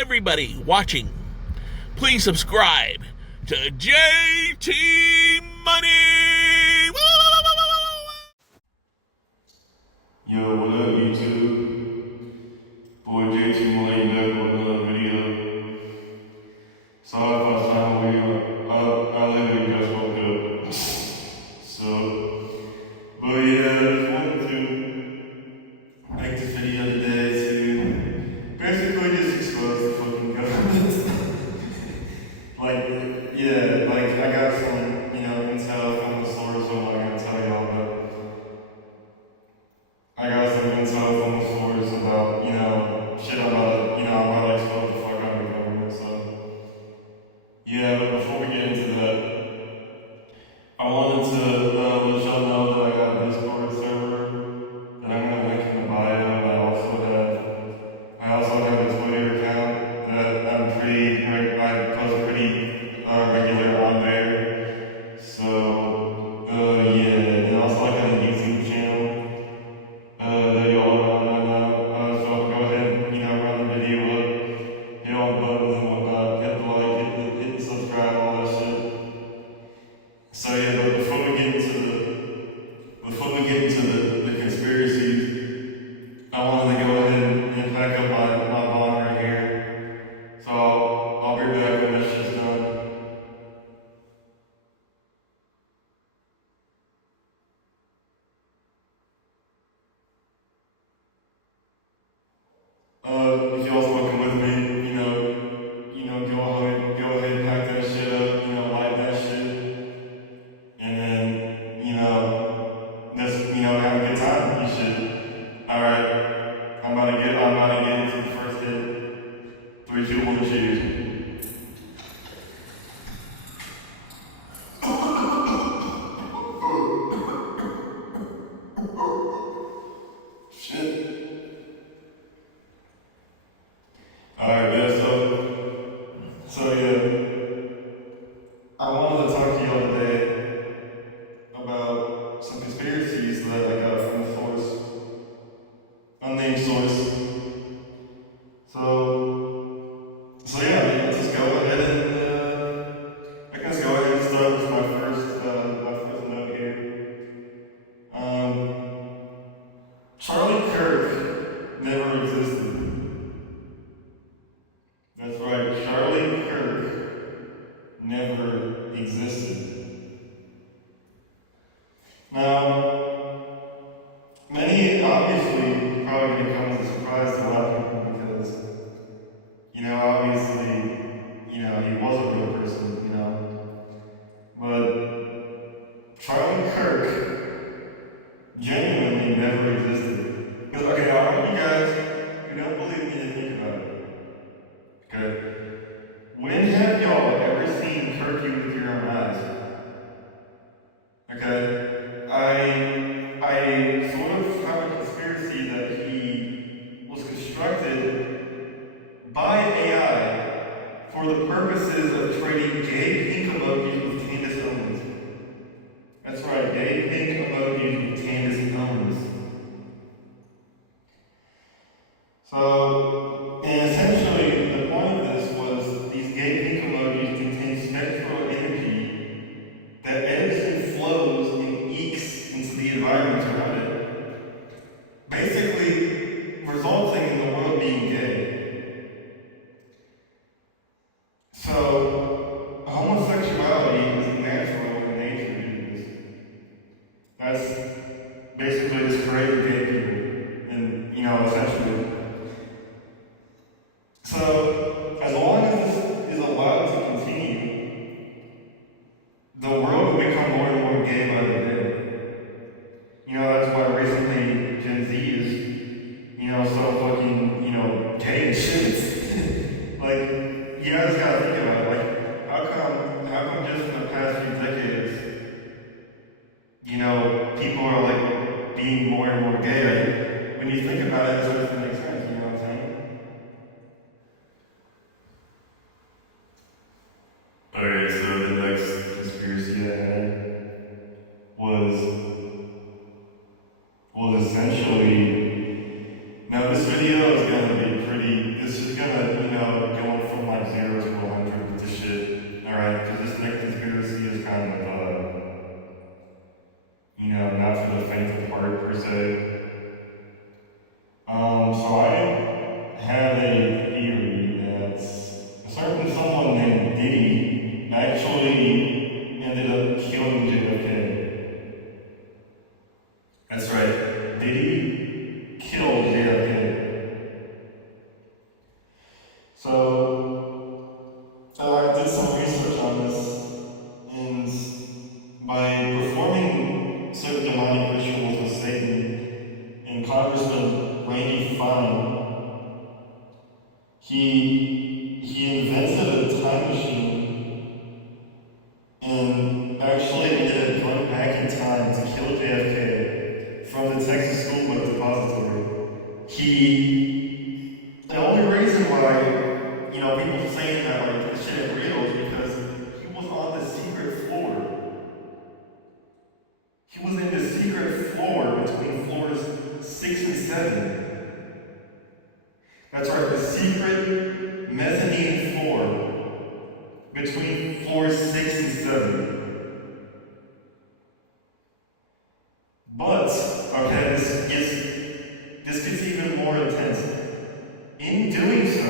everybody watching, please subscribe to JT Money. Yo, what up, YouTube? Boy, JT Money back with another video. Sorry if I sound weird. I literally just woke up. But yeah, I just wanted to make this video today to basically just expose the fucking government. I got some, intel from the source, so I'm not gonna tell y'all, but I got some intel from the source about, shit about, I'm about to expose the fuck out of the government, so. Yeah, but before we get into that, I wanted to let y'all know that I got a Discord server that I'm gonna link in the bio, and I also have a Twitter account that I post pretty regular on there. So, yeah, and also I got a YouTube channel that y'all are on now. So go ahead, run the video up, hit all the buttons and whatnot, hit the like, hit the subscribe, all that shit. So yeah, but before we get into the conspiracies, I wanted to go ahead and pack up my bong right here. So I'll be back when this shit's done. If y'all's fucking with me, go ahead and pack that shit up, light that shit, and then, just, have a good time. You should. Alright, I'm about to get into the first hit. 3, 2, 1, cheers. Shit. Alright, man, so yeah, I wanted to talk to y'all today about some conspiracies that I got from the source, unnamed source. So yeah, let's just go ahead and I can just go ahead and start with my first note here. Charlie Kirk never existed. That's right, Charlie Kirk never existed. Now, many obviously probably gonna come as a surprise to a lot of people because, obviously, he was a real person, but Charlie Kirk genuinely never existed. Because, okay, I want you guys who don't believe me to think about it. Okay? When have y'all ever seen Kirky with your own eyes? Okay? I sort of have a conspiracy that he was constructed by AI for the purposes of trading gay pink emojis with Candace Owens. That's right, gay pink emojis with Candace Owens. So, and essentially, the point of this was these gay pink emojis contain spectral energy that ebbs and flows and ekes into the environment around it, basically resulting in the world being gay. So, homosexuality is natural in nature to this. That's basically just created gay people, and essentially. So, as long as this is allowed to continue, the world will become more and more gay by the day. That's why recently Gen Z is, so fucking, gay and shit. Like, you guys gotta think about it. Like, how come just in the past few decades, people are like being more and more gay? Like, when you think about it, it starts to make sense, you know what I'm saying? Alright, so the next conspiracy I had was essentially, now this video is gonna be this is gonna, So I did some research on this, and by performing certain demonic rituals with Satan and Congressman Randy Fine, he invented a time machine and actually ended up going back in time to kill JFK from the Texas School Book Depository. The only reason why, people saying that like this shit ain't real is because he was on the secret floor. He was in the secret floor between floors 6 and 7. That's right, the secret mezzanine floor between floors 6 and 7. But, okay, this gets even more intense. In doing so,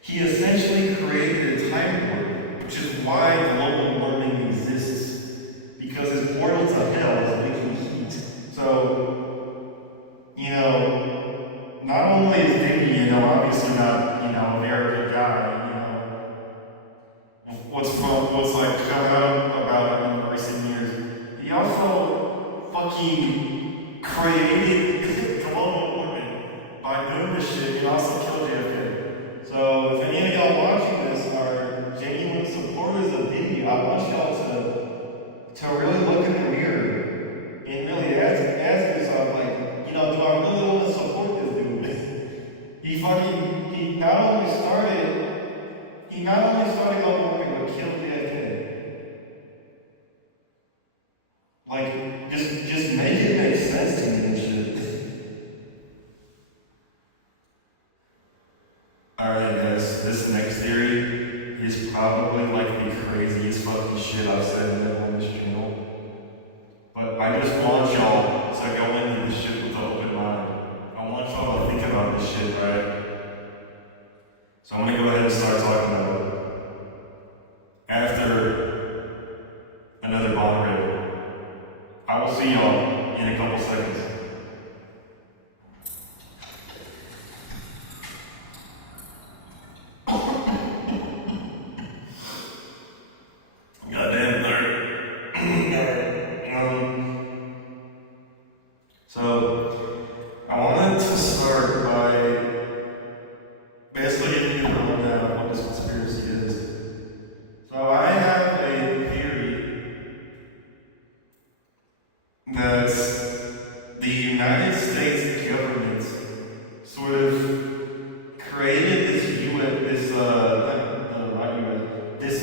he essentially created a time warp, which is why global warming exists. Because his portal to hell is making heat. So, not only is Diddy, obviously not, a very good guy, what's like come out about him in recent years, he also fucking created global warming by doing this shit and also killed JFK. So if any of y'all watching this are genuine supporters of Diddy, I want y'all to really look in the mirror and really ask yourself, like, do I really want to support this dude? he not only started global warming, but killed JFK. Like, just make it make sense to me and shit. Alright guys, this next theory is probably like the craziest fucking shit I've said on this channel. But I just want y'all to go into this shit with an open mind. I want y'all to think about this shit, right? So I'm gonna go ahead and start talking about it. After another bomb rip. I will see y'all in a couple seconds. Goddamn So, I wanted to start by basically giving you the rundown of what this conspiracy is. So I have a theory that the United States government sort of created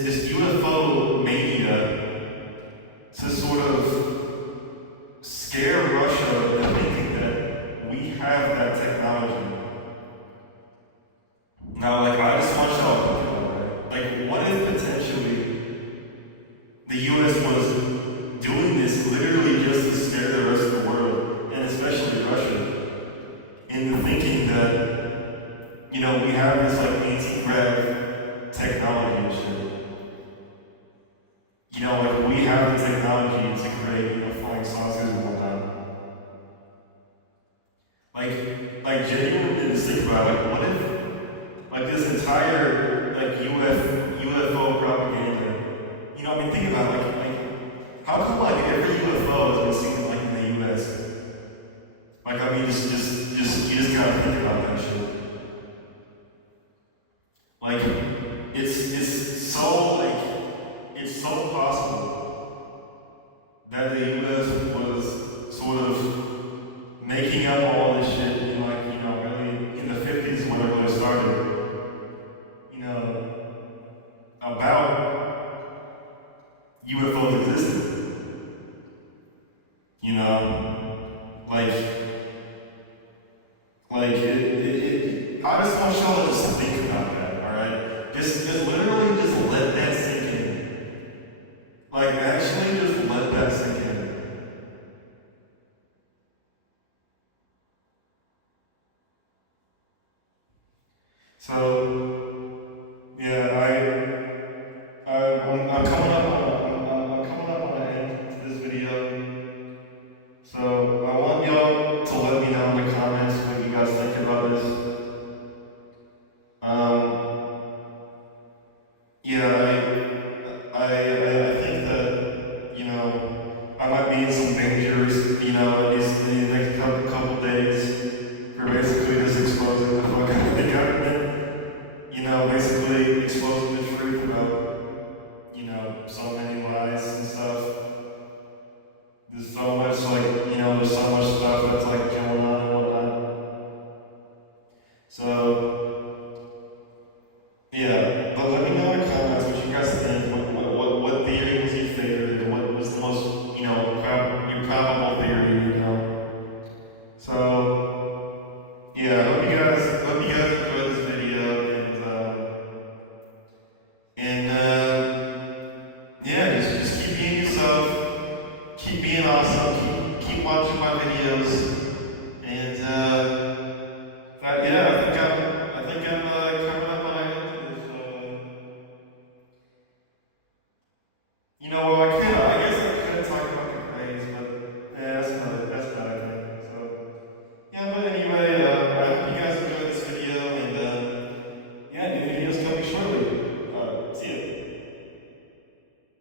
this UFO mania to sort of scare Russia into thinking that we have that technology. Now, I just want y'all to think about that. What if potentially the U.S. was doing this literally just to scare the rest of the world, and especially Russia, into thinking that, we have this, anti-grav technology and shit. We have the technology to create, flying saucers and whatnot. Genuinely just think about it. What if, this entire, UFO propaganda, think about how come, every UFO has been seen, in the U.S.? You just gotta think about that shit. It's so possible that the U.S. was sort of making up all this shit in really in the 50s whenever it started. About UFOs existing. I just want y'all to just think about that, alright? Just literally just let that sink in. Actually just let that sink in. So, yeah, I'm coming up on the end to this video. So I want y'all to let me know in the comments what you guys think about this. yeah, hope you guys enjoy this video, and yeah, just keep being yourself, keep being awesome, keep watching my videos, and yeah,